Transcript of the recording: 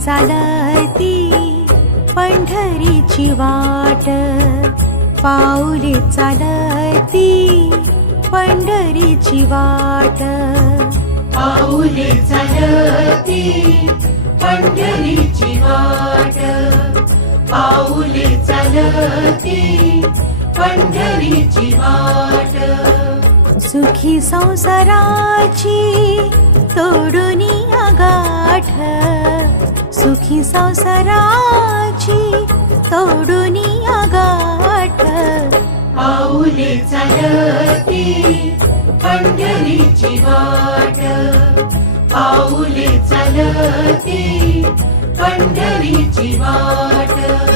चालती पंढरीची वाट, पाऊले चालती पंढरीची वाट, पाऊले चालती पंढरीची वाट, पाऊले चालती पंढरीची वाट. सुखी संसाराची तोडून गाठ, सुखी संसाराची तोडून गाठ, पाऊले चालती पंढरीची वाट, पाऊले चालती पंढरीची वाट.